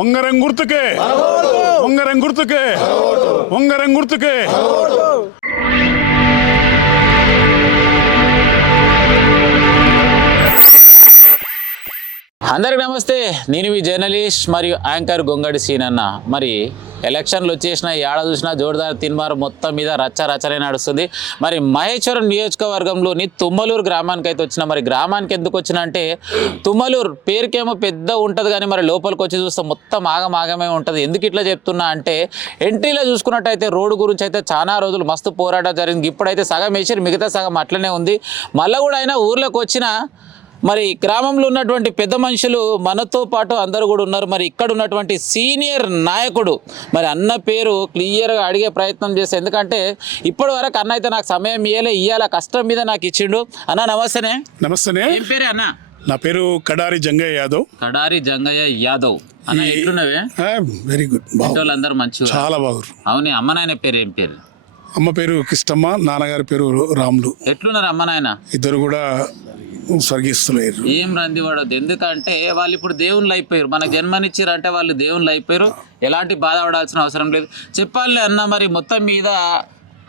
ఉంగరం గుర్తుకే ఉంగరం గుర్తుకే ఉంగరం గుర్తుకే. అందరికి నమస్తే. నేను మీ జర్నలిస్ట్ మరియు యాంకర్ గొంగడి సీనన్న. మరి ఎలక్షన్లు వచ్చేసిన ఏడ చూసినా జోరుదార్ తిన్మారు మొత్తం మీద రచ్చరచ్చనే నడుస్తుంది. మరి మహేశ్వరం నియోజకవర్గంలోని తుమ్మలూరు గ్రామానికి అయితే వచ్చిన. మరి గ్రామానికి ఎందుకు వచ్చిన అంటే తుమ్మలూరు పేరుకేమో పెద్ద ఉంటుంది కానీ మరి లోపలికి వచ్చి చూస్తే మొత్తం ఆగమే ఉంటుంది. ఎందుకు ఇట్లా చెప్తున్నా అంటే ఎంట్రీలో చూసుకున్నట్టయితే రోడ్డు గురించి అయితే చాలా రోజులు మస్తు పోరాటం జరిగింది. ఇప్పుడైతే సగం వేసారు, మిగతా సగం అట్లనే ఉంది. మళ్ళీ కూడా అయినా ఊర్లోకి వచ్చిన మరి గ్రామంలో ఉన్నటువంటి పెద్ద మనుషులు మనతో పాటు అందరూ కూడా ఉన్నారు. మరి ఇక్కడ ఉన్నటువంటి సీనియర్ నాయకుడు మరి అన్న పేరు క్లియర్గా అడిగే ప్రయత్నం చేస్తే, ఎందుకంటే ఇప్పటి వరకు అన్న అయితే నాకు సమయం ఇయ్యాల కష్టం మీద నాకు ఇచ్చిండు. అన్న నమస్తేనే. నమస్తేనే. ఏం పేరే అన్న? నా పేరు కడారి జంగయ్య యాదవ్. కడారి జంగయ్య యాదవ్. అన్న ఎట్లున్నవే? Very good. అందరూ మంచిగా, చాలా బాగురు. అవును. అమ్మ నాయన పేరు ఏం పేరు? అమ్మ పేరు కిష్టమ్మ, నాన్నగారి పేరు రాములు. ఎట్లున్నారు అమ్మ నాయన? ఇద్దరు కూడా స్వర్గీస్తులేరు. ఏం రంది పడద్దు, ఎందుకంటే వాళ్ళు ఇప్పుడు దేవుళ్ళు అయిపోయారు. మనకు జన్మనిచ్చారంటే వాళ్ళు దేవుళ్ళు అయిపోయారు. ఎలాంటి బాధపడాల్సిన అవసరం లేదు. చెప్పాలి అన్న. మరి మొత్తం మీద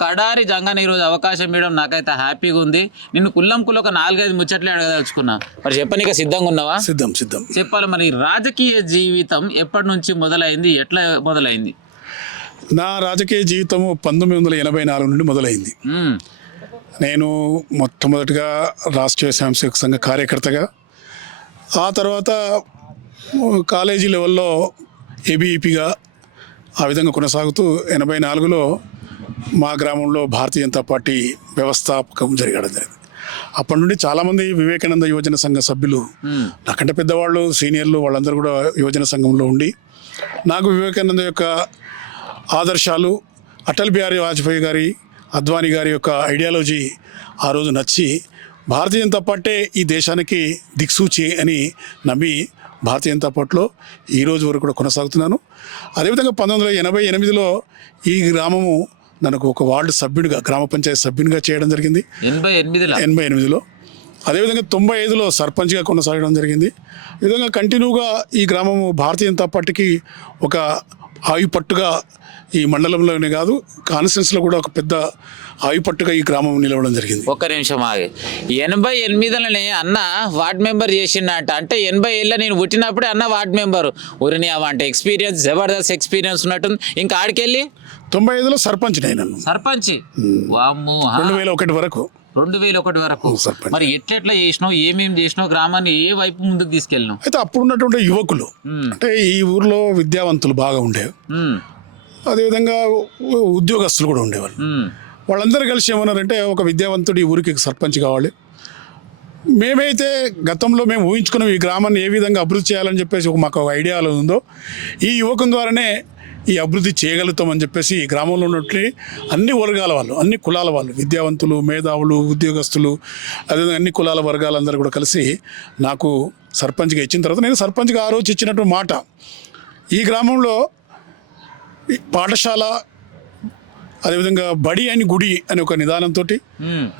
కడారి జంగన్న ఈరోజు అవకాశం ఇవ్వడం నాకైతే హ్యాపీగా ఉంది. నిన్ను కుల్లంకులు ఒక 4-5 ముచ్చట్లు అడగదలుచుకున్నా. మరి చెప్పనీక సిద్ధంగా ఉన్నావా? సిద్ధం. చెప్పాలి. మరి రాజకీయ జీవితం ఎప్పటి నుంచి మొదలైంది, ఎట్లా మొదలైంది? నా రాజకీయ జీవితం 1984 నుండి మొదలైంది. నేను మొట్టమొదటిగా రాష్ట్రీయ స్వయంసేవక సంఘ కార్యకర్తగా, ఆ తర్వాత కాలేజీ లెవెల్లో ఏబీఈపీగా ఆ విధంగా కొనసాగుతూ 84లో మా గ్రామంలో భారతీయ జనతా పార్టీ వ్యవస్థాపకం జరగడం జరిగింది. అప్పటి నుండి చాలామంది వివేకానంద యువజన సంఘ సభ్యులు, నాకంటే పెద్దవాళ్ళు, సీనియర్లు, వాళ్ళందరూ కూడా యువజన సంఘంలో ఉండి నాకు వివేకానంద యొక్క ఆదర్శాలు, అటల్ బిహారీ వాజ్పేయి గారి, అద్వానీ గారి యొక్క ఐడియాలజీ ఆ రోజు నచ్చి భారతీయ జనతా పార్టీ ఈ దేశానికి దిక్సూచి అని నమ్మి భారతీయ జనతా పార్టీలో ఈ రోజు వరకు కూడా కొనసాగుతున్నాను. అదేవిధంగా 1988లో ఈ గ్రామము నాకు ఒక వార్డు సభ్యుడిగా, గ్రామ పంచాయతీ సభ్యునిగా చేయడం జరిగింది. 88లో. అదేవిధంగా 95లో సర్పంచ్గా కొనసాగడం జరిగింది. ఈ విధంగా కంటిన్యూగా ఈ గ్రామము భారతీయ జనతా పార్టీకి ఒక ఆయుపట్టుగా, ఈ మండలంలోనే కాదు కాన్స్టిట్యున్సీలో కూడా ఒక పెద్ద ఆయుపట్టుగా ఈ గ్రామం నిలవడం జరిగింది. ఒక్క నిమిషం ఆగి. 88లోనే అన్న వార్డ్ మెంబర్ చేసిండట. అంటే 80 నేను పుట్టినప్పుడే అన్న వార్డ్ మెంబర్. ఊరిని అంటే ఎక్స్పీరియన్స్, జబర్దస్త్ ఎక్స్పీరియన్స్ ఉన్నట్టుంది. ఇంకా ఆడికెళ్ళి 95లో సర్పంచ్ నన్ను. సర్పంచ్? వామ్మో. 2001 వరకు. 2001 వరకు. మరి ఎట్లెట్లా చేసినావు, ఏమేమి చేసినావు, గ్రామాన్ని ఏ వైపు ముందుకు తీసుకెళ్ళినావు? అయితే అప్పుడు ఉన్నటువంటి యువకులు, అంటే ఈ ఊర్లో విద్యావంతులు బాగా ఉండేవి, అదేవిధంగా ఉద్యోగస్తులు కూడా ఉండేవాళ్ళు. వాళ్ళందరూ కలిసి ఏమన్నారంటే ఒక విద్యావంతుడు ఈ ఊరికి సర్పంచ్ కావాలి. మేమైతే గతంలో మేము ఊహించుకున్నాం ఈ గ్రామాన్ని ఏ విధంగా అభివృద్ధి చేయాలని చెప్పేసి మాకు ఒక ఐడియా ఉందో, ఈ యువకుని ద్వారానే ఈ అభివృద్ధి చేయగలుగుతామని చెప్పేసి ఈ గ్రామంలో ఉన్నట్టు అన్ని వర్గాల వాళ్ళు, అన్ని కులాల వాళ్ళు, విద్యావంతులు, మేధావులు, ఉద్యోగస్తులు, అదేవిధంగా అన్ని కులాల వర్గాలందరూ కూడా కలిసి నాకు సర్పంచ్గా ఇచ్చిన తర్వాత నేను సర్పంచ్గా ఆ రోజు ఇచ్చినటువంటి మాట, ఈ గ్రామంలో పాఠశాల, అదేవిధంగా బడి అని గుడి అనే ఒక నిదానంతో,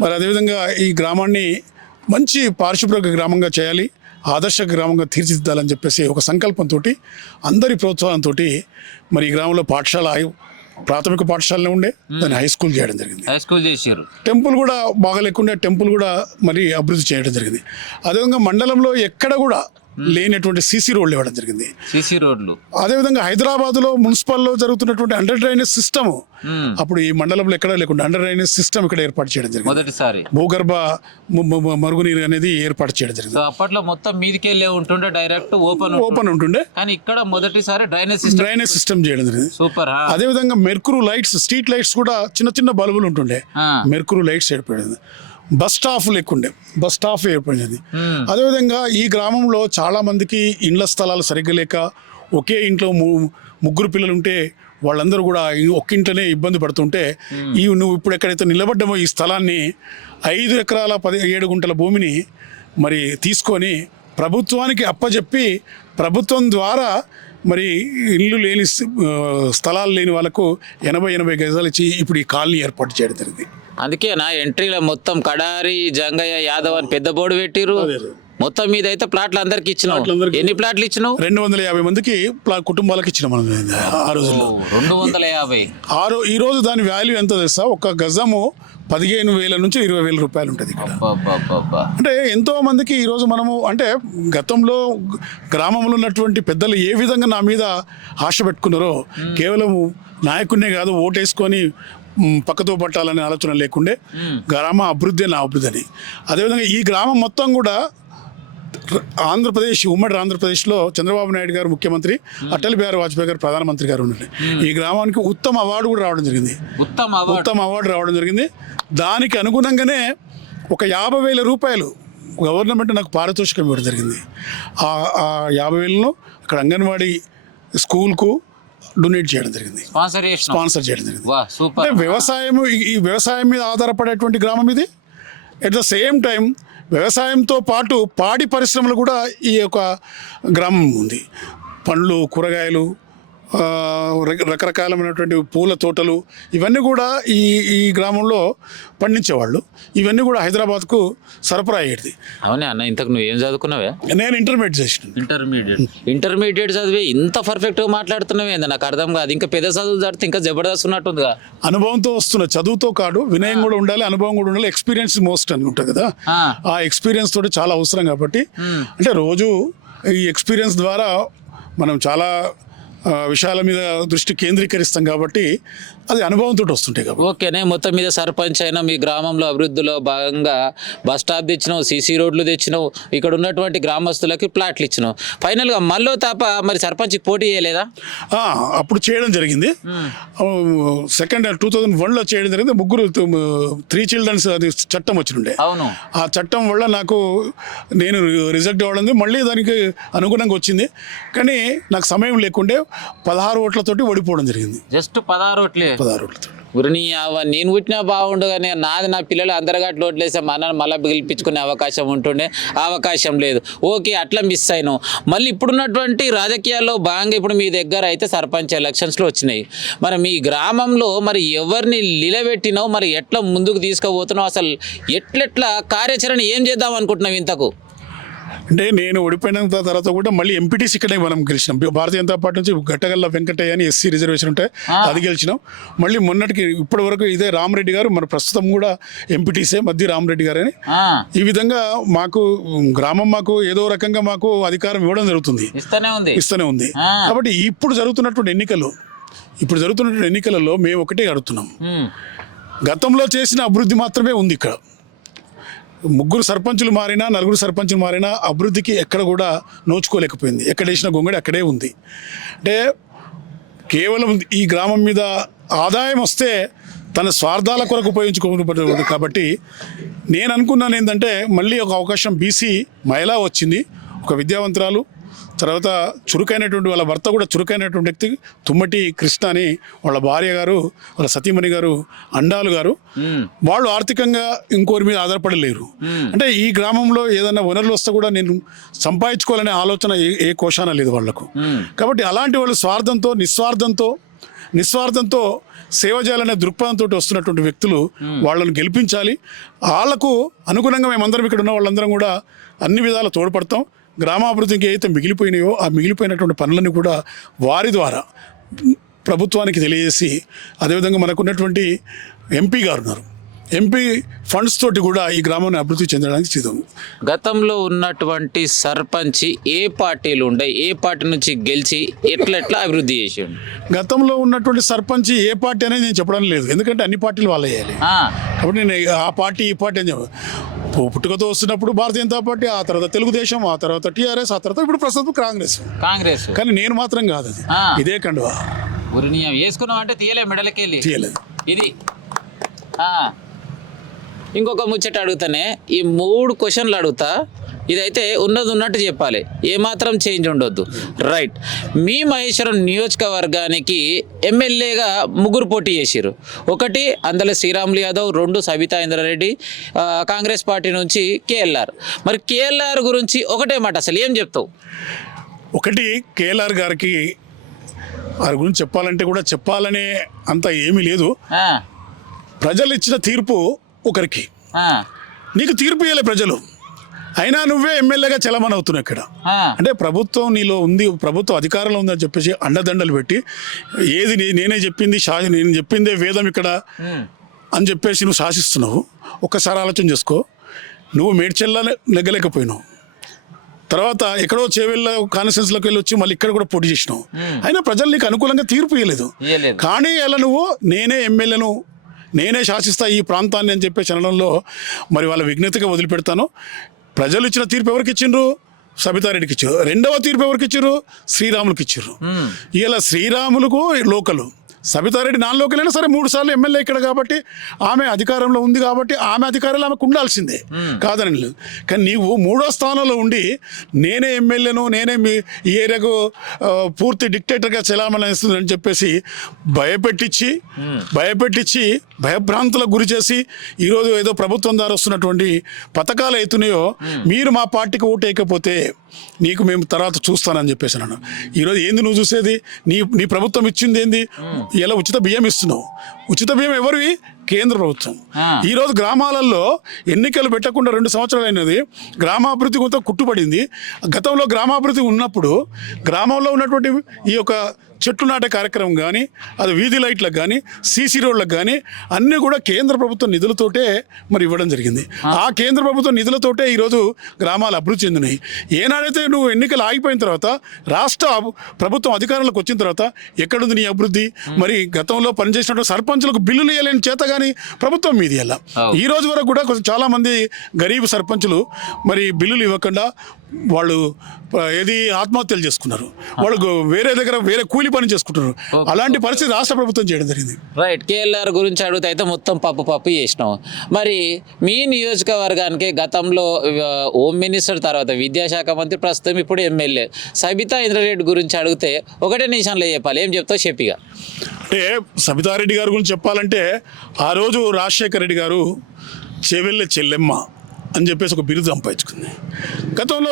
మరి అదేవిధంగా ఈ గ్రామాన్ని మంచి పారిశుభ్ర గ్రామంగా చేయాలి, ఆదర్శ గ్రామంగా తీర్చిదిద్దాలని చెప్పేసి ఒక సంకల్పంతో, అందరి ప్రోత్సాహంతో మరి ఈ గ్రామంలో పాఠశాల, ప్రాథమిక పాఠశాలనే ఉండే, దాన్ని హై స్కూల్ చేయడం జరిగింది. హై స్కూల్ చేశారు. టెంపుల్ కూడా బాగా లేకుండే, టెంపుల్ కూడా మరి అభివృద్ధి చేయడం జరిగింది. అదేవిధంగా మండలంలో ఎక్కడ కూడా లేనటువంటి సీసీ రోడ్లు ఇవ్వడం జరిగింది. సీసీ రోడ్లు. అదేవిధంగా హైదరాబాద్లో మున్సిపల్లో జరుగుతున్నటువంటి అండర్ డ్రైనేజ్ సిస్టమ్ అప్పుడు ఈ మండలంలో ఎక్కడా లేకుండా అండర్ డ్రైనేజ్ సిస్టమ్ ఇక్కడ ఏర్పాటు చేయడం జరిగింది. మొదటిసారి భూగర్భ మరుగునీరు అనేది ఏర్పాటు చేయడం జరిగింది. అప్పట్లో మొత్తం మీదికెళ్ళే ఉంటుండే, డైరెక్ట్ ఓపెన్ ఉంటుండే, కానీ ఇక్కడ మొదటిసారి డ్రైనేజ్ సిస్టమ్ చేయడం జరిగింది. సూపర్. అదేవిధంగా మెర్కురీ లైట్స్, స్ట్రీట్ లైట్స్ కూడా చిన్న బల్బులు ఉంటుండే, మెర్కురీ లైట్స్ ఏర్పడింది. బస్ స్టాఫ్ ఏర్పడింది. అదేవిధంగా ఈ గ్రామంలో చాలా మందికి ఇండ్ల స్థలాలు సరిగ్గా లేక ఒకే ఇంట్లో ముగ్గురు పిల్లలు ఉంటే వాళ్ళందరూ కూడా ఒక్క ఇంట్లోనే ఇబ్బంది పడుతుంటే, నువ్వు ఇప్పుడు ఎక్కడైతే నిలబడ్డామో ఈ స్థలాన్ని 5 ఎకరాల 17 గుంటల భూమిని మరి తీసుకొని ప్రభుత్వానికి అప్పచెప్పి ప్రభుత్వం ద్వారా మరి ఇల్లు లేని, స్థలాలు లేని వాళ్ళకు 80 గజాలు ఇచ్చి ఇప్పుడు ఈ కాలనీ ఏర్పాటు చేయడం జరిగింది. అందుకే నా ఎంట్రీలో మొత్తం కడారి జంగయ్య యాదవ్ అని పెద్ద బోర్డు పెట్టిరు. మొత్తం మీద అయితే ప్లాట్లు అందరికి ఇచ్చినావు. ప్లాట్లందరికీ. ఎన్ని ప్లాట్లు ఇచ్చినావు? 250 మందికి కుటుంబాలకు ఇచ్చినాం మనం ఆ రోజుల్లో. 250. ఈ రోజు దాని వాల్యూ ఎంత తెలుసా? ఒక గజము 15,000 నుంచి 20,000 రూపాయలు ఉంటుంది ఇక్కడ. అబ్బబ్బబ్బబ్బా. అంటే ఎంతో మందికి ఈరోజు మనము అంటే గతంలో గ్రామంలో ఉన్నటువంటి పెద్దలు ఏ విధంగా నా మీద ఆశ పెట్టుకున్నారో, కేవలం నాయకుడినే కాదు ఓటేసుకొని పక్కతో పట్టాలనే ఆలోచన లేకుండే గ్రామ అభివృద్ధి నా అభివృద్ధి అని. అదేవిధంగా ఈ గ్రామం మొత్తం కూడా ఆంధ్రప్రదేశ్, ఉమ్మడి ఆంధ్రప్రదేశ్లో చంద్రబాబు నాయుడు గారు ముఖ్యమంత్రి, అటల్ బిహారీ వాజ్పేయి గారు ప్రధానమంత్రి గారు ఉండండి. ఈ గ్రామానికి ఉత్తమ అవార్డు కూడా రావడం జరిగింది. ఉత్తమ అవార్డు రావడం జరిగింది. దానికి అనుగుణంగానే ఒక 50,000 రూపాయలు గవర్నమెంట్ నాకు పారితోషికం ఇవ్వడం జరిగింది. ఆ 50,000ను అక్కడ అంగన్వాడీ స్కూల్కు డొనేట్ చేయడం జరిగింది, స్పాన్సర్ చేయడం జరిగింది. అంటే ఈ వ్యవసాయం మీద ఆధారపడేటువంటి గ్రామం ఇది. ఎట్ ద సేమ్ టైం వ్యవసాయంతో పాటు పాడి పరిశ్రమలు కూడా ఈ యొక్క గ్రామం ఉంది. పండ్లు, కూరగాయలు, రకరకాలమైనటువంటి పూల తోటలు ఇవన్నీ కూడా ఈ గ్రామంలో పండించేవాళ్ళు. ఇవన్నీ కూడా హైదరాబాద్కు సరఫరా అయ్యేది. అవునే అన్న, ఇంతకు నువ్వు ఏం చదువుకున్నావే? నేను ఇంటర్మీడియట్ చేసిన. ఇంటర్మీడియట్ చదివి ఇంత పర్ఫెక్ట్గా మాట్లాడుతున్నావే, నాకు అర్థం కాదు. ఇంకా పెద్ద చదువులు చదివితే ఇంకా జబర్దస్త్ ఉన్నట్టుందిగా. అనుభవంతో వస్తున్న చదువుతో కాదు, వినయం కూడా ఉండాలి, అనుభవం కూడా ఉండాలి. ఎక్స్పీరియన్స్ మోస్ట్ అని ఉంటుంది కదా, ఆ ఎక్స్పీరియన్స్ తోటి చాలా అవసరం. కాబట్టి అంటే రోజు ఈ ఎక్స్పీరియన్స్ ద్వారా మనం చాలా విషయాల మీద దృష్టి కేంద్రీకరిస్తాం కాబట్టి అది అనుభవంతో వస్తుంటాయి కాబట్టి. ఓకేనే, మొత్తం మీద సర్పంచ్ అయినా మీ గ్రామంలో అభివృద్ధిలో భాగంగా బస్ స్టాప్ తెచ్చినావు, సీసీ రోడ్లు తెచ్చినావు, ఇక్కడ ఉన్నటువంటి గ్రామస్తులకి ప్లాట్లు ఇచ్చినావు. ఫైనల్గా మళ్ళీ తాప మరి సర్పంచ్కి పోటీ చేయలేదా? అప్పుడు చేయడం జరిగింది. సెకండ్ 2001లో చేయడం జరిగింది. 3 చిల్డ్రన్స్ అది చట్టం వచ్చిండే. అవును, ఆ చట్టం వల్ల నేను రిజెక్ట్ అవ్వడం, మళ్ళీ దానికి అనుగుణంగా వచ్చింది. కానీ నాకు సమయం లేకుండే 16 ఓట్లతోటి ఓడిపోవడం జరిగింది. జస్ట్ 16 ఓట్లే. 16 ఓట్లతో. నేను పుట్టినా బాగుండు, కానీ నా పిల్లలు అందరిగట్లు ఓట్లేస్తే మళ్ళీ గెలిపించుకునే అవకాశం ఉంటుండే, అవకాశం లేదు. ఓకే, అట్లా మిస్ అయినావు. మళ్ళీ ఇప్పుడున్నటువంటి రాజకీయాల్లో భాగంగా ఇప్పుడు మీ దగ్గర అయితే సర్పంచ్ ఎలక్షన్స్లో వచ్చినాయి. మరి మీ గ్రామంలో మరి ఎవరిని నిలబెట్టినావు, మరి ఎట్లా ముందుకు తీసుకుపోతున్నావు, అసలు ఎట్లెట్లా కార్యాచరణ ఏం చేద్దాం అనుకుంటున్నావు ఇంతకు? అంటే నేను ఓడిపోయిన తర్వాత కూడా మళ్ళీ ఎంపీటీసీ ఇక్కడే మనం గెలిచినాం. భారతీయ జనతా పార్టీ నుంచి గట్టగల్ల వెంకటయ్య అని ఎస్సీ రిజర్వేషన్ ఉంటాయి, అది గెలిచినాం. మళ్ళీ మొన్నటికి ఇప్పటి వరకు ఇదే రామరెడ్డి గారు, మన ప్రస్తుతం కూడా ఎంపీటీసీ మధ్య రామరెడ్డి గారు అని. ఈ విధంగా మాకు గ్రామం మాకు ఏదో రకంగా మాకు అధికారం ఇవ్వడం జరుగుతుంది, ఇస్తూనే ఉంది. కాబట్టి ఇప్పుడు జరుగుతున్నటువంటి ఎన్నికలలో మేము ఒకటే అడుగుతున్నాం, గతంలో చేసిన అభివృద్ధి మాత్రమే ఉంది ఇక్కడ. 3 సర్పంచులు మారినా, 4 సర్పంచులు మారినా అభివృద్ధికి ఎక్కడ కూడా నోచుకోలేకపోయింది. ఎక్కడ వేసిన గొంగడి అక్కడే ఉంది. అంటే కేవలం ఈ గ్రామం మీద ఆదాయం వస్తే తన స్వార్థాల కొరకు ఉపయోగించుకోబడుతుంది. కాబట్టి నేను అనుకున్నాను ఏంటంటే, మళ్ళీ ఒక అవకాశం బీసీ మహిళ వచ్చింది, ఒక విద్యావంతురాలు, తర్వాత చురుకైనటువంటి వాళ్ళ భర్త కూడా చురుకైనటువంటి వ్యక్తి, తుమ్మటి కృష్ణ అని వాళ్ళ భార్య గారు, వాళ్ళ సతీమణి గారు, అండాలు గారు. వాళ్ళు ఆర్థికంగా ఇంకోరి మీద ఆధారపడలేరు. అంటే ఈ గ్రామంలో ఏదైనా వనరులు వస్తే కూడా నేను సంపాదించుకోవాలనే ఆలోచన ఏ కోశాన లేదు వాళ్లకు. కాబట్టి అలాంటి వాళ్ళు నిస్వార్థంతో సేవ చేయాలనే దృక్పథంతో వస్తున్నటువంటి వ్యక్తులు, వాళ్ళను గెలిపించాలి. వాళ్లకు అనుగుణంగా మేమందరం ఇక్కడ ఉన్న వాళ్ళందరం కూడా అన్ని విధాలు తోడ్పడతాం. గ్రామాభివృద్ధికి అయితే మిగిలిపోయినాయో ఆ మిగిలిపోయినటువంటి పనులను కూడా వారి ద్వారా ప్రభుత్వానికి తెలియజేసి, అదేవిధంగా మనకున్నటువంటి ఎంపీ గారు ఉన్నారు, ఎంపీ ఫండ్స్ తోటి కూడా ఈ గ్రామాన్ని అభివృద్ధి చెందడానికి సిద్ధం. గతంలో ఉన్నటువంటి సర్పంచ్ ఏ పార్టీలు ఉండే, ఏ పార్టీ నుంచి గెలిచి ఎట్లా అభివృద్ధి చేసాడు? గతంలో ఉన్నటువంటి సర్పంచ్ ఏ పార్టీ అనేది నేను చెప్పడం లేదు, ఎందుకంటే అన్ని పార్టీలు వాళ్ళు వేయాలి. కాబట్టి నేను ఆ పార్టీ ఈ పార్టీ అని పుట్టుకతో వస్తున్నప్పుడు భారతీయ జనతా పార్టీ, ఆ తర్వాత తెలుగుదేశం, ఆ తర్వాత టీఆర్ఎస్, ఆ తర్వాత ఇప్పుడు ప్రస్తుతం కాంగ్రెస్. కానీ నేను మాత్రం కాదు, అది ఇదే కండువా వేసుకున్నాం అంటే తీయలే, మెడలకెళ్ళి తీయలేదు. ఇది ఇంకొక ముచ్చట అడుగుతానే, ఈ 3 క్వశ్చన్లు అడుగుతా, ఇదైతే ఉన్నది ఉన్నట్టు చెప్పాలి, ఏమాత్రం చేంజ్ ఉండొద్దు. రైట్. మీ మహేశ్వరం నియోజకవర్గానికి ఎమ్మెల్యేగా 3 పోటీ చేశారు. 1 అందల శ్రీరాములు యాదవ్, 2 సబితా ఇంద్రారెడ్డి, కాంగ్రెస్ పార్టీ నుంచి కేఎల్ఆర్. మరి కేఎల్ఆర్ గురించి ఒకటే మాట, అసలు ఏం చెప్తావు? 1 కేఎల్ఆర్ గారికి వారి గురించి చెప్పాలంటే కూడా చెప్పాలనే అంత ఏమీ లేదు. ప్రజలు ఇచ్చిన తీర్పు ఒకరికి, నీకు తీర్పు ఇవ్వలే ప్రజలు. అయినా నువ్వే ఎమ్మెల్యేగా చలమని అవుతున్నావు ఇక్కడ. అంటే ప్రభుత్వం నీలో ఉంది, ప్రభుత్వం అధికారంలో ఉందని చెప్పేసి అండదండలు పెట్టి ఏది నేనే చెప్పింది నేను చెప్పిందే వేదం ఇక్కడ అని చెప్పేసి నువ్వు శాసిస్తున్నావు. ఒక్కసారి ఆలోచన చేసుకో. నువ్వు మేడ్చెల్ల నెగ్గలేకపోయినావు, తర్వాత ఎక్కడో చేవెళ్ళ కాన్స్టిట్యున్సీలోకి వెళ్ళి వచ్చి మళ్ళీ ఇక్కడ కూడా పోటీ చేసినావు. అయినా ప్రజలు నీకు అనుకూలంగా తీర్పు ఇవ్వలేదు. కానీ అలా నువ్వు నేనే ఎమ్మెల్యేను, నేనే శాసిస్తా ఈ ప్రాంతాన్ని అని చెప్పేసి అనడంలో మరి వాళ్ళ విఘ్నతగా వదిలిపెడతాను. ప్రజలు ఇచ్చిన తీర్పు ఎవరికి ఇచ్చిండ్రు? సబితారెడ్డికి ఇచ్చారు. రెండవ తీర్పు ఎవరికి ఇచ్చారు? శ్రీరాములకి ఇచ్చారు. ఇలా శ్రీరాములకు లోకలు, సబితారెడ్డి నాన్ లోకల్ అయినా సరే 3 సార్లు ఎమ్మెల్యే ఇక్కడ కాబట్టి ఆమె అధికారంలో ఉంది కాబట్టి ఆమె అధికారంలో ఆమెకు ఉండాల్సిందే, కాదని లేదు. కానీ నీవు 3వ స్థానంలో ఉండి నేనే ఎమ్మెల్యేను, నేనే మీ ఈ ఏరియాకు పూర్తి డిక్టేటర్గా చెలామణిస్తుందని చెప్పేసి భయపెట్టించి భయభ్రాంతులకు గురి చేసి ఈరోజు ఏదో ప్రభుత్వం ద్వారా వస్తున్నటువంటి పథకాలు అవుతున్నాయో మీరు మా పార్టీకి ఓటు వేయకపోతే నీకు మేము తర్వాత చూస్తానని చెప్పేసి అన్నాను. ఈరోజు ఏంది నువ్వు చూసేది? నీ ప్రభుత్వం ఇచ్చింది ఏంది? ఇలా ఉచిత బియ్యం ఇస్తున్నావు. ఉచిత బియ్యం ఎవరివి? కేంద్ర ప్రభుత్వం. ఈరోజు గ్రామాలలో ఎన్నికలు పెట్టకుండా 2 సంవత్సరాలు అయినది. గ్రామాభివృద్ధి కొంత కుట్టుపడింది. గతంలో గ్రామాభివృద్ధి ఉన్నప్పుడు గ్రామంలో ఉన్నటువంటి ఈ యొక్క చెట్లు నాటే కార్యక్రమం కానీ, అది వీధి లైట్లకు కానీ, సీసీ రోడ్లకు కానీ అన్నీ కూడా కేంద్ర ప్రభుత్వ నిధులతోటే మరి ఇవ్వడం జరిగింది. ఆ కేంద్ర ప్రభుత్వ నిధులతోటే ఈరోజు గ్రామాలు అభివృద్ధి చెందినాయి. ఏనాడైతే నువ్వు ఎన్నికలు ఆగిపోయిన తర్వాత రాష్ట్ర ప్రభుత్వం అధికారంలోకి వచ్చిన తర్వాత ఎక్కడుంది నీ అభివృద్ధి? మరి గతంలో పనిచేసినటువంటి సర్పంచులకు బిల్లులు ఇవ్వలేని చేత కానీ ప్రభుత్వం మీది ఎలా ఈ రోజు వరకు కూడా చాలా మంది గరీబ్ సర్పంచులు మరి బిల్లులు ఇవ్వకుండా వాళ్ళు ఏది ఆత్మహత్యలు చేసుకున్నారు. వాళ్ళు వేరే కూలి పని చేసుకుంటున్నారు. అలాంటి పరిస్థితి రాష్ట్ర ప్రభుత్వం చేయడం జరిగింది. రైట్. కేఎల్ఆర్ గురించి అడిగితే అయితే మొత్తం పప్పు చేసినాం. మరి మీ నియోజకవర్గానికి గతంలో హోమ్ మినిస్టర్, తర్వాత విద్యాశాఖ మంత్రి, ప్రస్తుతం ఇప్పుడు ఎమ్మెల్యే సబితా ఇంద్రారెడ్డి గురించి అడిగితే ఒకటే నిమిషంలో చెప్పాలి. ఏం చెప్తావు చెప్పిగా? అంటే సబితారెడ్డి గారి గురించి చెప్పాలంటే ఆ రోజు రాజశేఖర రెడ్డి గారు చెవెళ్ళే చెల్లెమ్మ అని చెప్పేసి ఒక బిరుదు సంపాదించుకుంది. గతంలో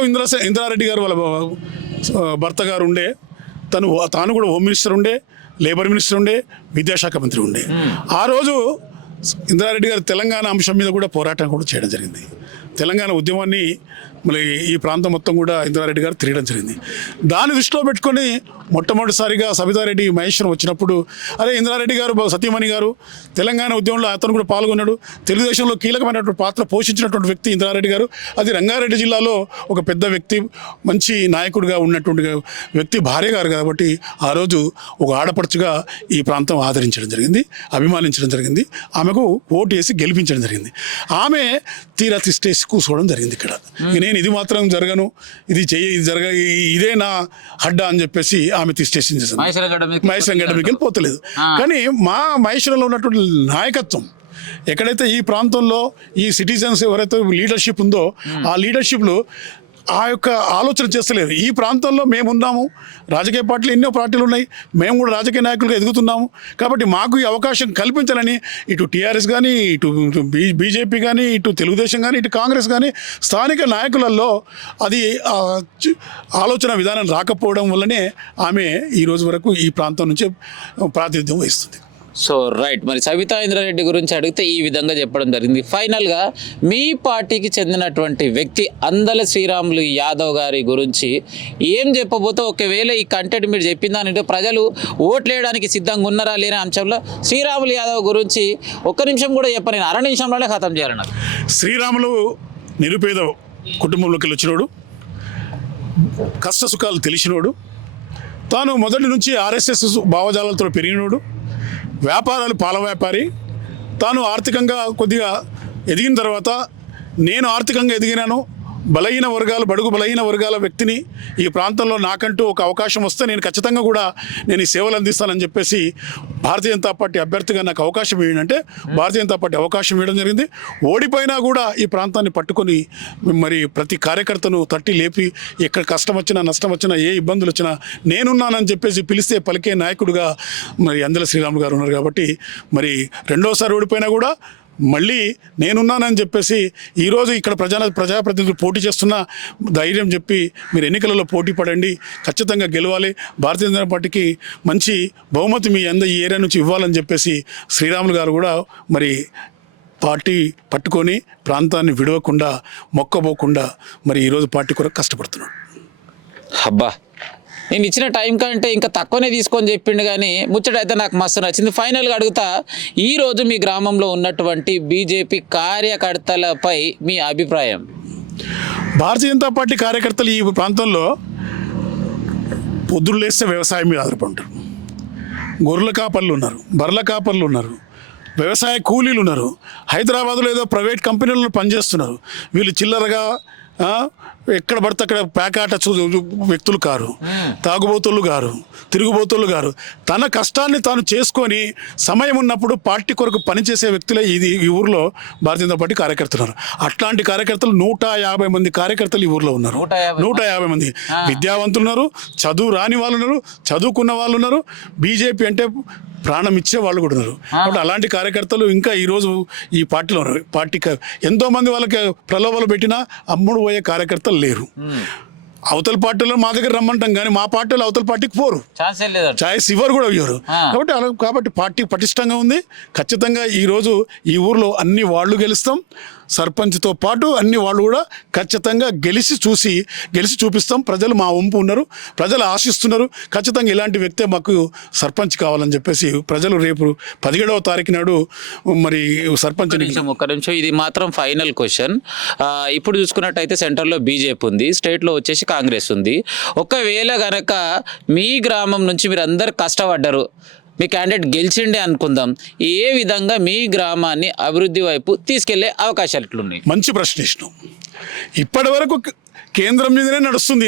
ఇంద్రారెడ్డి గారు వాళ్ళ భర్త గారు ఉండే, తాను కూడా హోమ్ మినిస్టర్ ఉండే, లేబర్ మినిస్టర్ ఉండే, విద్యాశాఖ మంత్రి ఉండే. ఆ రోజు ఇంద్రారెడ్డి గారు తెలంగాణ అంశం మీద కూడా పోరాటం కూడా చేయడం జరిగింది. తెలంగాణ ఉద్యమాన్ని మళ్ళీ ఈ ప్రాంతం మొత్తం కూడా ఇంద్రారెడ్డి గారు తిరగడం జరిగింది. దాన్ని దృష్టిలో పెట్టుకొని మొట్టమొదటిసారిగా సబితారెడ్డి మహేశ్వరం వచ్చినప్పుడు అరే ఇంద్రారెడ్డి గారు సతీమణి గారు తెలంగాణ ఉద్యమంలో అతను కూడా పాల్గొన్నాడు, తెలుగుదేశంలో కీలకమైనటువంటి పాత్ర పోషించినటువంటి వ్యక్తి ఇంద్రారెడ్డి గారు. అది రంగారెడ్డి జిల్లాలో ఒక పెద్ద వ్యక్తి, మంచి నాయకుడిగా ఉన్నటువంటి వ్యక్తి భార్య గారు కాబట్టి ఆ రోజు ఒక ఆడపడుచుగా ఈ ప్రాంతం ఆదరించడం జరిగింది, అభిమానించడం జరిగింది, ఆమెకు ఓటు వేసి గెలిపించడం జరిగింది. ఆమె తీరా తిష్టేసి కూర్చోవడం జరిగింది. ఇక్కడ నేను ఇది మాత్రం జరగను, ఇది ఇదే నా హడ్డా అని చెప్పేసి ఆమె తిష్టేషన్ చేశాను. మహేశ్వరం గడ్డ మీకు వెళ్ళిపోతలేదు. కానీ మా మహేశ్వరంలో ఉన్నటువంటి నాయకత్వం ఎక్కడైతే ఈ ప్రాంతంలో ఈ సిటిజన్స్ ఎవరైతే లీడర్షిప్ ఉందో ఆ లీడర్షిప్లో ఆ యొక్క ఆలోచన చేస్తలేదు. ఈ ప్రాంతంలో మేమున్నాము, రాజకీయ పార్టీలు ఎన్నో పార్టీలు ఉన్నాయి, మేము కూడా రాజకీయ నాయకులుగా ఎదుగుతున్నాము కాబట్టి మాకు ఈ అవకాశం కల్పించాలని ఇటు టీఆర్ఎస్ కానీ, ఇటు బీజేపీ కానీ, ఇటు తెలుగుదేశం కానీ, ఇటు కాంగ్రెస్ కానీ స్థానిక నాయకులలో అది ఆలోచన విధానం రాకపోవడం వల్లనే ఆమె ఈ రోజు వరకు ఈ ప్రాంతం నుంచి ప్రాతినిధ్యం వహిస్తుంది. So right. మరి సబితా ఇంద్రారెడ్డి గురించి అడిగితే ఈ విధంగా చెప్పడం జరిగింది. ఫైనల్గా మీ పార్టీకి చెందినటువంటి వ్యక్తి అందల శ్రీరాములు యాదవ్ గారి గురించి ఏం చెప్పబోతే, ఒకవేళ ఈ కంటెంట్ మీరు చెప్పిందానంటే ప్రజలు ఓట్లేయడానికి సిద్ధంగా ఉన్నారా లేని అంశంలో శ్రీరాములు యాదవ్ గురించి ఒక్క నిమిషం కూడా చెప్పను, నేను 1/2 నిమిషంలోనే ఖతం చేయాలి. నాకు శ్రీరాములు నిరుపేద కుటుంబంలోకి వెళ్ళి వచ్చినోడు, కష్ట సుఖాలు తెలిసినోడు, తాను మొదటి నుంచి ఆర్ఎస్ఎస్ భావజాలతో పెరిగినోడు, వ్యాపారాలు పాల వ్యాపారి. తాను ఆర్థికంగా కొద్దిగా ఎదిగిన తర్వాత నేను ఆర్థికంగా ఎదిగినాను, బడుగు బలహీన వర్గాల వ్యక్తిని, ఈ ప్రాంతంలో నాకంటూ ఒక అవకాశం వస్తే నేను ఖచ్చితంగా కూడా నేను ఈ సేవలు అందిస్తానని చెప్పేసి భారతీయ జనతా పార్టీ అభ్యర్థిగా నాకు అవకాశం ఇవ్వనంటే భారతీయ జనతా పార్టీ అవకాశం ఇవ్వడం జరిగింది. ఓడిపోయినా కూడా ఈ ప్రాంతాన్ని పట్టుకొని మరి ప్రతి కార్యకర్తను తట్టి లేపి ఎక్కడ కష్టం వచ్చినా నష్టం వచ్చినా ఏ ఇబ్బందులు వచ్చినా నేనున్నానని చెప్పేసి పిలిస్తే పలికే నాయకుడుగా మరి అందల శ్రీరాములు గారు ఉన్నారు. కాబట్టి మరి రెండోసారి ఓడిపోయినా కూడా మళ్ళీ నేనున్నానని చెప్పేసి ఈరోజు ఇక్కడ ప్రజాప్రతినిధులు పోటీ చేస్తున్న ధైర్యం చెప్పి మీరు ఎన్నికలలో పోటీ పడండి, ఖచ్చితంగా గెలవాలి, భారతీయ జనతా పార్టీకి మంచి బహుమతి మీ ఈ ఏరియా నుంచి ఇవ్వాలని చెప్పేసి శ్రీరాములు గారు కూడా మరి పార్టీ పట్టుకొని ప్రాంతాన్ని విడవకుండా మొక్కబోకుండా మరి ఈరోజు పార్టీ కొరకు కష్టపడుతున్నాడు. అబ్బా, నేను ఇచ్చిన టైం కంటే ఇంకా తక్కువనే తీసుకొని చెప్పిండు, కానీ ముచ్చట అయితే నాకు మస్తు నచ్చింది. ఫైనల్గా అడుగుతా, ఈరోజు మీ గ్రామంలో ఉన్నటువంటి బీజేపీ కార్యకర్తలపై మీ అభిప్రాయం? భారతీయ జనతా పార్టీ కార్యకర్తలు ఈ ప్రాంతంలో పొద్దులు లేస్తే వ్యవసాయం మీద ఆధారపడి ఉంటారు. గొర్రెల కాపర్లు ఉన్నారు, బర్రెల కాపర్లు ఉన్నారు, వ్యవసాయ కూలీలు ఉన్నారు. హైదరాబాద్లో ఏదో ప్రైవేట్ కంపెనీలలో పనిచేస్తున్నారు. వీళ్ళు చిల్లరగా ఎక్కడ పడితే అక్కడ ప్యాకాట వ్యక్తులు కారు, తాగుబోతులు గారు, తిరుగుబోతులు గారు. తన కష్టాన్ని తాను చేసుకొని సమయం ఉన్నప్పుడు పార్టీ కొరకు పనిచేసే వ్యక్తులే ఈ ఊర్లో భారతీయ జనతా పార్టీ కార్యకర్తలు ఉన్నారు. అట్లాంటి కార్యకర్తలు 150 మంది కార్యకర్తలు ఈ ఊర్లో ఉన్నారు. 150 మంది విద్యావంతులు ఉన్నారు, చదువు రాని వాళ్ళు ఉన్నారు, చదువుకున్న వాళ్ళు ఉన్నారు, బీజేపీ అంటే ప్రాణం ఇచ్చే వాళ్ళు కూడా ఉన్నారు. కాబట్టి అలాంటి కార్యకర్తలు ఇంకా ఈరోజు ఈ పార్టీలో ఉన్నారు. పార్టీకి ఎంతోమంది వాళ్ళకి ప్రలోభాలు పెట్టినా అమ్ముడు పోయే కార్యకర్తలు లేరు. అవతల పార్టీలో మా దగ్గర రమ్మంటాం, కానీ మా పార్టీలో అవతల పార్టీకి పోరు, ఛాయిస్ ఇవ్వరు కూడా ఇవ్వరు. కాబట్టి పార్టీ పటిష్టంగా ఉంది. ఖచ్చితంగా ఈరోజు ఈ ఊర్లో అన్ని వాళ్ళు గెలుస్తాం. సర్పంచ్తో పాటు అన్ని వాళ్ళు కూడా ఖచ్చితంగా గెలిచి చూపిస్తాం. ప్రజలు మా వంపు ఉన్నారు, ప్రజలు ఆశిస్తున్నారు. ఖచ్చితంగా ఇలాంటి వ్యక్తే మాకు సర్పంచ్ కావాలని చెప్పేసి ప్రజలు రేపు 17వ తారీఖు నాడు మరి సర్పంచ్. ఒక్క నిమిషం, ఇది మాత్రం ఫైనల్ క్వశ్చన్. ఇప్పుడు చూసుకున్నట్టయితే సెంటర్లో బీజేపీ ఉంది, స్టేట్లో వచ్చేసి కాంగ్రెస్ ఉంది. ఒకవేళ గనక మీ గ్రామం నుంచి మీరు అందరు కష్టపడ్డారు, మీ క్యాండిడేట్ గెలిచిండే అనుకుందాం, ఏ విధంగా మీ గ్రామాన్ని అభివృద్ధి వైపు తీసుకెళ్లే అవకాశాలు ఎట్లున్నాయి? మంచి ప్రశ్న ఇష్టం. ఇప్పటి వరకు కేంద్రం మీదనే నడుస్తుంది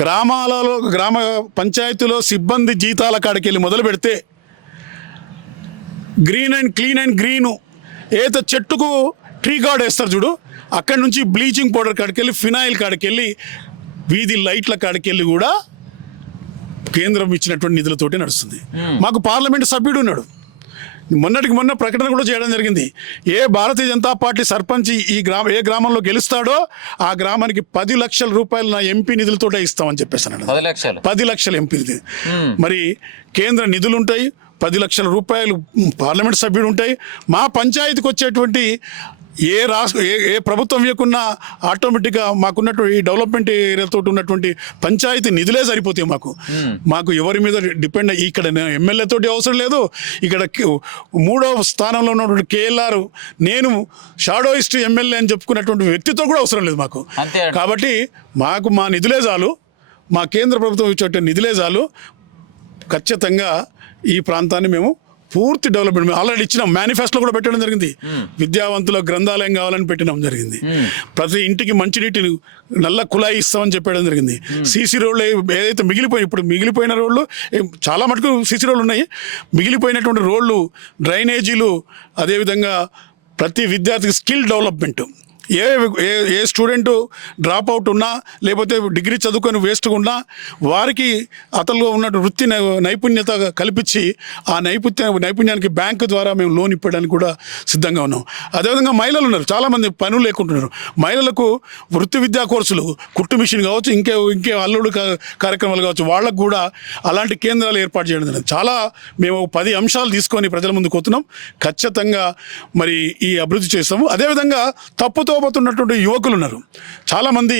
గ్రామాలలో గ్రామ పంచాయతీలో సిబ్బంది జీతాల కాడికి వెళ్ళి మొదలు పెడితే green and clean and green ఏదో చెట్టుకు ట్రీ గార్డ్ వేస్తారు చూడు, అక్కడి నుంచి బ్లీచింగ్ పౌడర్ కాడికి వెళ్ళి, ఫినాయిల్ కాడికి వెళ్ళి, వీధి లైట్ల కాడికి వెళ్ళి కూడా కేంద్రం ఇచ్చినటువంటి నిధులతోటి నడుస్తుంది. మాకు పార్లమెంట్ సభ్యుడు ఉన్నాడు, మొన్నటికి మొన్న ప్రకటన కూడా చేయడం జరిగింది. ఏ భారతీయ జనతా పార్టీ సర్పంచ్ ఏ గ్రామంలో గెలుస్తాడో ఆ గ్రామానికి 10 లక్షల రూపాయలు నా ఎంపీ నిధులతోటే ఇస్తామని చెప్పేసాను. 10 లక్షల ఎంపీ నిధి. మరి కేంద్ర నిధులు ఉంటాయి, 10 లక్షల రూపాయలు పార్లమెంట్ సభ్యుడు ఉంటాయి. మా పంచాయతీకి వచ్చేటువంటి ఏ ప్రభుత్వం ఇవ్వకున్నా ఆటోమేటిక్గా మాకున్నటువంటి డెవలప్మెంట్ ఏరియాతో ఉన్నటువంటి పంచాయతీ నిధులే సరిపోతాయి. మాకు ఎవరి మీద డిపెండ్ ఇక్కడ ఎమ్మెల్యే తోటి అవసరం లేదు. ఇక్కడ 3వ స్థానంలో ఉన్నటువంటి కేఎల్ఆర్, నేను షాడోయిస్ట్ ఎమ్మెల్యే అని చెప్పుకున్నటువంటి వ్యక్తితో కూడా అవసరం లేదు మాకు. కాబట్టి మాకు మా నిధులే చాలు, మా కేంద్ర ప్రభుత్వం ఇచ్చే నిధులే చాలు. ఖచ్చితంగా ఈ ప్రాంతాన్ని మేము పూర్తి డెవలప్మెంట్ ఆల్రెడీ ఇచ్చినాం. మేనిఫెస్టోలో కూడా పెట్టడం జరిగింది. విద్యావంతుల గ్రంథాలయం కావాలని పెట్టడం జరిగింది. ప్రతి ఇంటికి మంచినీటిని నల్ల కుళాయి ఇస్తామని చెప్పడం జరిగింది. సీసీ రోడ్లు ఏదైతే మిగిలిపోయిన రోడ్లు చాలా మటుకు సీసీ రోడ్లు ఉన్నాయి. మిగిలిపోయినటువంటి రోడ్లు, డ్రైనేజీలు, అదేవిధంగా ప్రతి విద్యార్థికి స్కిల్ డెవలప్మెంట్. ఏ స్టూడెంట్ డ్రాప్ అవుట్ ఉన్నా, లేకపోతే డిగ్రీ చదువుకొని వేస్ట్గా ఉన్నా, వారికి అతనిలో ఉన్న వృత్తి నైపుణ్యత కల్పించి ఆ నైపుణ్యానికి బ్యాంకు ద్వారా మేము లోన్ ఇవ్వడానికి కూడా సిద్ధంగా ఉన్నాం. అదేవిధంగా మహిళలు ఉన్నారు, చాలామంది పనులు లేకుంటున్నారు. మహిళలకు వృత్తి విద్యా కోర్సులు, కుట్టు మిషన్ కావచ్చు, ఇంకే అల్లుడు కార్యక్రమాలు కావచ్చు, వాళ్ళకు కూడా అలాంటి కేంద్రాలు ఏర్పాటు చేయడం జరిగింది. చాలా మేము 10 అంశాలు తీసుకొని ప్రజల ముందుకు వస్తున్నాం. ఖచ్చితంగా మరి ఈ అభివృద్ధి చేస్తాము. అదేవిధంగా తప్పుతో పోతున్నటువంటి యువకులు ఉన్నారు, చాలామంది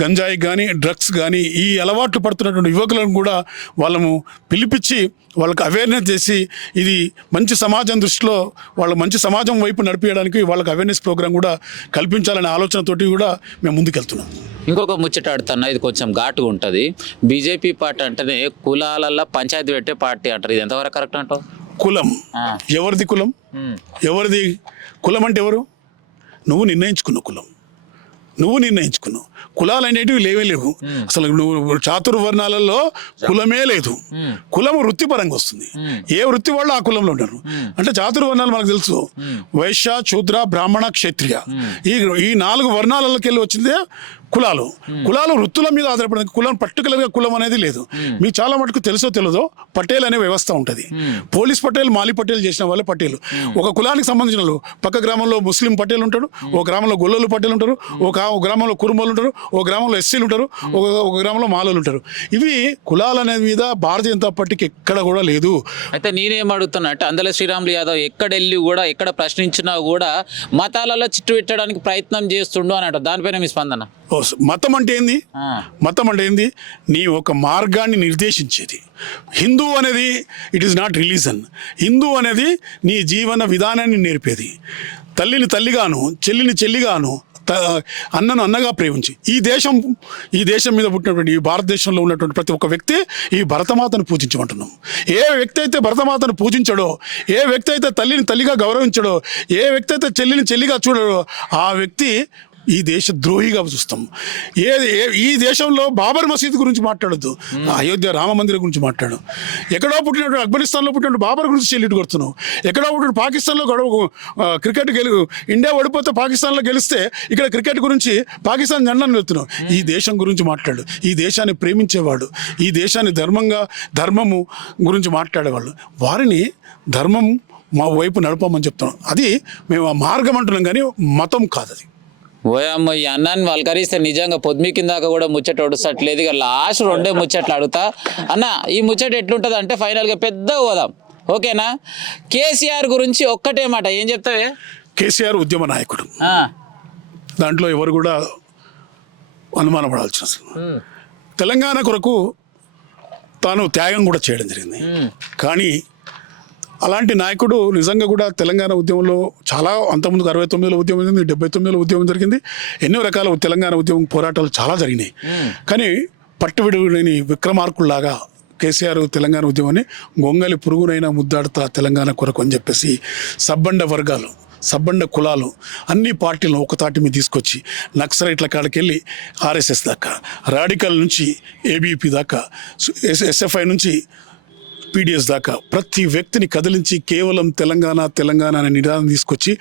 గంజాయి కానీ డ్రగ్స్ కానీ ఈ అలవాట్లు పడుతున్నటువంటి యువకులను కూడా వాళ్ళము పిలిపించి వాళ్ళకి అవేర్నెస్ చేసి ఇది మంచి సమాజం దృష్టిలో వాళ్ళు మంచి సమాజం వైపు నడిపించడానికి వాళ్ళకి అవేర్నెస్ ప్రోగ్రాం కూడా కల్పించాలనే ఆలోచనతోటి కూడా మేము ముందుకెళ్తున్నాం. ఇంకొక ముచ్చట ఆడుతున్నా, ఇది కొంచెం ఘాటుగా ఉంటుంది. బీజేపీ పార్టీ అంటేనే కులాలల్లో పంచాయతీ పెట్టే పార్టీ అంటారు, ఇది ఎంతవరకు కరెక్ట్ అంటావు? కులం ఎవరిది? ఎవరిది కులం అంటే ఎవరు? నువ్వు నిర్ణయించుకున్నావు కులం, నువ్వు నిర్ణయించుకున్నావు. కులాలు అనేటివి లేవు. అసలు నువ్వు చాతుర్వర్ణాలలో కులమే లేదు. కులం వృత్తిపరంగా వస్తుంది. ఏ వృత్తి వాళ్ళు ఆ కులంలో ఉంటారు. అంటే చాతుర్వర్ణాలు మనకు తెలుసు, వైశ్య, శూద్ర, బ్రాహ్మణ, క్షత్రియ, ఈ 4 వర్ణాలకి వెళ్ళి వచ్చిందే కులాలు వృత్తుల మీద ఆధారపడింది. కులం పర్టికులర్గా కులం అనేది లేదు. మీకు చాలా మటుకు తెలుసో తెలియదో పటేల్ అనే వ్యవస్థ ఉంటుంది. పోలీస్ పటేల్, మాలి పటేల్ చేసిన వాళ్ళే పటేల్. ఒక కులానికి సంబంధించిన వాళ్ళు పక్క గ్రామంలో ముస్లిం పటేల్ ఉంటాడు, ఒక గ్రామంలో గొల్లలు పటేల్ ఉంటారు, ఒక గ్రామంలో కురుమలు ఉంటారు, ఒక గ్రామంలో ఎస్సీలు ఉంటారు, ఒక గ్రామంలో మాలలు ఉంటారు. ఇవి కులాలు అనేది మీద భారతీయ జనతా పార్టీకి ఎక్కడ కూడా లేదు. అయితే నేనేం అడుగుతున్నా అంటే అందులో శ్రీరాములు యాదవ్ ఎక్కడ వెళ్ళి కూడా ఎక్కడ ప్రశ్నించినా కూడా మతాలలో చిట్టు పెట్టడానికి ప్రయత్నం చేస్తుండు అని అంటారు. దానిపైన మీ స్పందన? మతం అంటే ఏంది? మతం అంటే ఏంది? నీ ఒక మార్గాన్ని నిర్దేశించేది. హిందూ అనేది it is not religion. Hindu అనేది నీ జీవన విధానాన్ని నేర్పేది. తల్లిని తల్లిగాను, చెల్లిని చెల్లిగాను, అన్నను అన్నగా ప్రేమించి ఈ దేశం మీద పుట్టినటువంటి ఈ భారతదేశంలో ఉన్నటువంటి ప్రతి ఒక్క వ్యక్తి ఈ భరతమాతను పూజించమంటున్నాం. ఏ వ్యక్తి అయితే భరతమాతను పూజించడో, ఏ వ్యక్తి అయితే తల్లిని తల్లిగా గౌరవించడో, ఏ వ్యక్తి అయితే చెల్లిని చెల్లిగా చూడడో ఆ వ్యక్తి ఈ దేశ ద్రోహిగా చూస్తాం. ఈ దేశంలో బాబర్ మసీద్ గురించి మాట్లాడద్దు, అయోధ్య రామ మందిరం గురించి మాట్లాడు. ఎక్కడో పుట్టినట్టు ఆఫ్ఘనిస్తాన్లో పుట్టినట్టు బాబర్ గురించి చెల్లిట్టు కొడుతున్నావు. ఎక్కడో పుట్టిన పాకిస్తాన్లో క్రికెట్ ఇండియా ఓడిపోతే పాకిస్తాన్లో గెలిస్తే ఇక్కడ క్రికెట్ గురించి పాకిస్తాన్ జెండాను వెళ్తున్నావు. ఈ దేశం గురించి మాట్లాడు. ఈ దేశాన్ని ప్రేమించేవాడు, ఈ దేశాన్ని ధర్మము గురించి మాట్లాడేవాళ్ళు, వారిని ధర్మం మా వైపు నడపమని చెప్తున్నాం. అది మేము ఆ మార్గం అంటున్నాం, కానీ మతం కాదు అది. ఓయమ్మ, ఈ అన్నాన్ని వల్కరిస్తే నిజంగా పొద్దుమి కిందాక కూడా ముచ్చట ఒడుస్తట్లేదు. ఇక లాస్ట్ 2 ముచ్చట్లు అడుగుతా అన్న. ఈ ముచ్చట ఎట్లుంటుంది అంటే ఫైనల్గా పెద్ద పోదాం, ఓకేనా? కేసీఆర్ గురించి ఒక్కటే మాట ఏం చెప్తావే? కేసీఆర్ ఉద్యమ నాయకుడు, దాంట్లో ఎవరు కూడా అనుమానపడాల్సిన అవసరం. తెలంగాణ కొరకు తాను త్యాగం కూడా చేయడం జరిగింది. కానీ అలాంటి నాయకుడు నిజంగా కూడా తెలంగాణ ఉద్యమంలో చాలా అంతకుముందు 69లో ఉద్యమం జరిగింది, 79లో ఉద్యమం జరిగింది, ఎన్నో రకాల తెలంగాణ ఉద్యమం పోరాటాలు చాలా జరిగినాయి. కానీ పట్టువిడులేని విక్రమార్కుల్లాగా కేసీఆర్ తెలంగాణ ఉద్యమాన్ని గొంగలి పురుగునైనా ముద్దాడుతా తెలంగాణ కొరకు అని చెప్పేసి సబ్బండ వర్గాలు, సబ్బండ కులాలు అన్ని పార్టీలను ఒక తాటి మీద తీసుకొచ్చి నక్సలైట్ల కాడికి వెళ్ళి ఆర్ఎస్ఎస్ దాకా, రాడికల్ నుంచి ఏబీపీ దాకా, ఎస్ఎఫ్ఐ నుంచి పీడిఎస్ దాకా ప్రతి వ్యక్తిని కదిలించి కేవలం తెలంగాణ అనే నినాదం తీసుకొచ్చి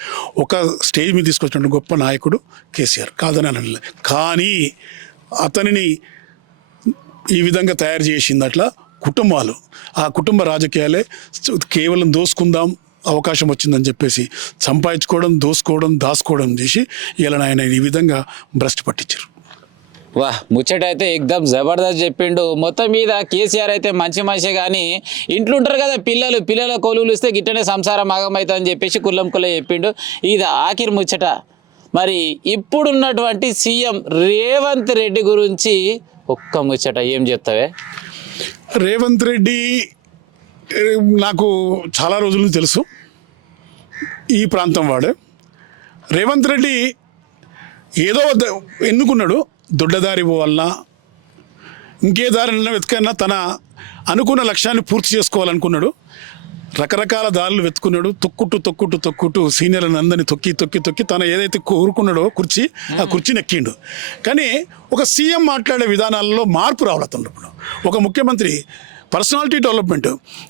ఒక స్టేజ్ మీద తీసుకొచ్చినటువంటి గొప్ప నాయకుడు కేసీఆర్, కాదని అనలేదు. కానీ అతనిని ఈ విధంగా తయారు చేసింది అట్లా కుటుంబాలు, ఆ కుటుంబ రాజకీయాలే కేవలం దోసుకుందాం అవకాశం వచ్చిందని చెప్పేసి సంపాదించుకోవడం, దాచుకోవడం చేసి ఇలా ఆయన ఈ విధంగా భ్రష్టు పట్టించారు. వా, ముచ్చట అయితే ఎక్దమ్ జబర్దస్త్ చెప్పిండు. మొత్తం మీద కేసీఆర్ అయితే మంచి మనిషే, కానీ ఇంట్లో ఉంటారు కదా పిల్లల కొలువులు ఇస్తే గిట్టనే సంసారం ఆగమవుతుంది అని చెప్పేసి కుల్లం చెప్పిండు. ఇది ఆఖరి ముచ్చట. మరి ఇప్పుడున్నటువంటి సీఎం రేవంత్ రెడ్డి గురించి ఒక్క ముచ్చట ఏం చెప్తావే? రేవంత్ రెడ్డి నాకు చాలా రోజుల నుంచి తెలుసు, ఈ ప్రాంతం వాడే. రేవంత్ రెడ్డి ఏదో ఎన్నుకున్నాడు, దొడ్డదారి పోవాలన్నా ఇంకే దారిన వెతకన్నా తన అనుకున్న లక్ష్యాన్ని పూర్తి చేసుకోవాలనుకున్నాడు. రకరకాల దారులు వెతుకున్నాడు. తొక్కుట్టు సీనియర్లను అందరినీ తొక్కి తన ఏదైతే కోరుకున్నాడో కుర్చీ, ఆ కుర్చీని ఎక్కిండు. కానీ ఒక సీఎం మాట్లాడే విధానాలలో మార్పు రావాలన్నప్పుడు, ఒక ముఖ్యమంత్రి పర్సనాలిటీ డెవలప్మెంట్,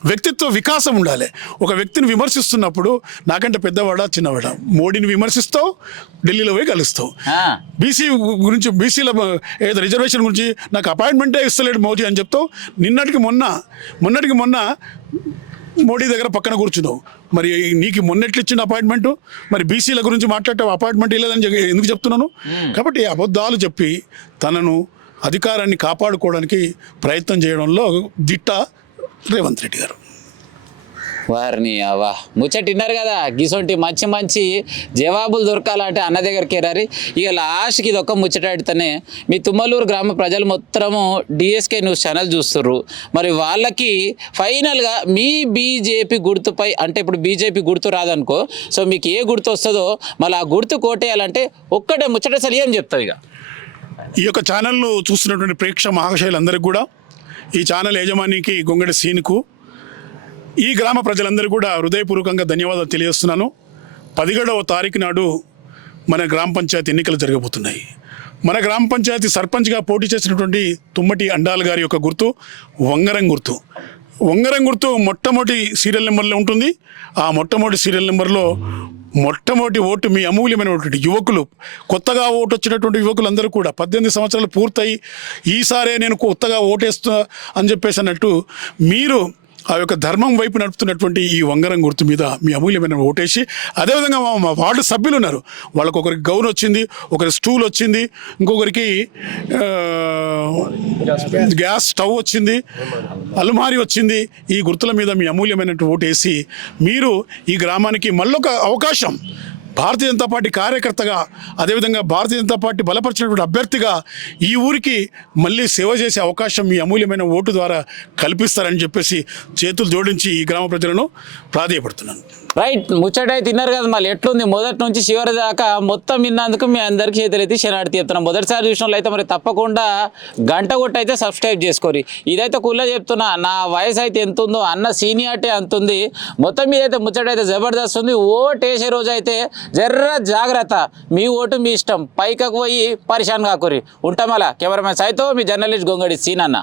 వ్యక్తిత్వ వికాసం ఉండాలి. ఒక వ్యక్తిని విమర్శిస్తున్నప్పుడు నాకంటే పెద్దవాడా చిన్నవాడా, మోడీని విమర్శిస్తావు, ఢిల్లీలో పోయి కలుస్తావు. బీసీ గురించి, బీసీల ఏదో రిజర్వేషన్ గురించి నాకు అపాయింట్మెంటే ఇస్తలేడు మోదీ అని చెప్తావు. మొన్నటికి మొన్న మోడీ దగ్గర పక్కన కూర్చున్నావు. మరి నీకు మొన్నట్లు ఇచ్చిన అపాయింట్మెంటు, మరి బీసీల గురించి మాట్లాడే అపాయింట్మెంట్ ఇవ్వలేదని ఎందుకు చెప్తున్నాను? కాబట్టి అబద్ధాలు చెప్పి తనను అధికారాన్ని కాపాడుకోవడానికి ప్రయత్నం చేయడంలో దిట్ట రేవంత్ రెడ్డి గారు. వారిని అవా ముచ్చట విన్నారు కదా. గిసొంటి మంచి జవాబులు దొరకాలంటే అన్న దగ్గరికి రారి. ఇక లాస్ట్కి ఇది ఒక్క ముచ్చటాడితేనే మీ తుమ్మలూరు గ్రామ ప్రజలు మొత్తము డిఎస్కే న్యూస్ ఛానల్ చూస్తుర్రు. మరి వాళ్ళకి ఫైనల్గా మీ బీజేపీ గుర్తుపై, అంటే ఇప్పుడు బీజేపీ గుర్తు రాదనుకో, సో మీకు ఏ గుర్తు వస్తుందో మళ్ళీ ఆ గుర్తు కోటేయాలంటే ఒక్కటే ముచ్చట అసలు ఏం చెప్తావు? ఇక ఈ యొక్క ఛానల్ను చూస్తున్నటువంటి ప్రేక్షక మహాశయులందరికీ కూడా, ఈ ఛానల్ యజమానికి గొంగడి సీనుకు, ఈ గ్రామ ప్రజలందరూ కూడా హృదయపూర్వకంగా ధన్యవాదాలు తెలియజేస్తున్నాను. 17వ తారీఖు నాడు మన గ్రామ పంచాయతీ ఎన్నికలు జరగబోతున్నాయి. మన గ్రామ పంచాయతీ సర్పంచ్గా పోటీ చేసినటువంటి తుమ్మటి అండాల్ గారి యొక్క గుర్తు వంగరం గుర్తు. వంగరం గుర్తు మొట్టమొదటి సీరియల్ నెంబర్లో ఉంటుంది. ఆ మొట్టమొదటి సీరియల్ నెంబర్లో మొట్టమొదటి ఓటు మీ అమూల్యమైనటువంటి యువకులు, కొత్తగా ఓటు వచ్చినటువంటి యువకులందరూ కూడా 18 సంవత్సరాలు పూర్తయి ఈసారే నేను కొత్తగా ఓటేస్తా అని చెప్పేసి అన్నట్టు మీరు ఆ యొక్క ధర్మం వైపు నడుపుతున్నటువంటి ఈ వంగరం గుర్తు మీద మీ అమూల్యమైన ఓటేసి, అదేవిధంగా మా వార్డు సభ్యులు ఉన్నారు, వాళ్ళకు ఒకరికి గౌన్ వచ్చింది, ఒకరికి స్టూల్ వచ్చింది, ఇంకొకరికి గ్యాస్ స్టవ్ వచ్చింది, అల్మారి వచ్చింది. ఈ గుర్తుల మీద మీ అమూల్యమైనటువంటి ఓటేసి మీరు ఈ గ్రామానికి మళ్ళొక అవకాశం భారతీయ జనతా పార్టీ కార్యకర్తగా, అదేవిధంగా భారతీయ జనతా పార్టీ బలపరిచినటువంటి అభ్యర్థిగా ఈ ఊరికి మళ్ళీ సేవ చేసే అవకాశం మీ అమూల్యమైన ఓటు ద్వారా కల్పిస్తారని చెప్పేసి చేతులు జోడించి ఈ గ్రామ ప్రజలను ప్రాధేయపడుతున్నాను. రైట్, ముచ్చటై తిన్నారు కదా, మళ్ళీ ఎట్లుంది మొదటి నుంచి చివరి దాకా మొత్తం విన్నందుకు మీ అందరికీ చేతులైతే శనార్థి చెప్తున్నాం. మొదటిసారి చూసిన వాళ్ళు అయితే మరి తప్పకుండా గంట కొట్టి అయితే సబ్స్క్రైబ్ చేసుకోరి. ఇదైతే కుళ్ళ చెప్తున్నా, నా వయసు అయితే ఎంత ఉందో అన్న సీనియారిటీ అంత ఉంది. మొత్తం మీద అయితే ముచ్చటైతే జబర్దస్త్ ఉంది. ఓటు వేసే రోజు అయితే జర్ర జాగ్రత్త, మీ ఓటు మీ ఇష్టం, పైకకు పోయి పరిశాన్ కాకురి. ఉంటాం అలా. కెమెరామెన్ సైతో మీ జర్నలిస్ట్ గొంగడి సీనన్న.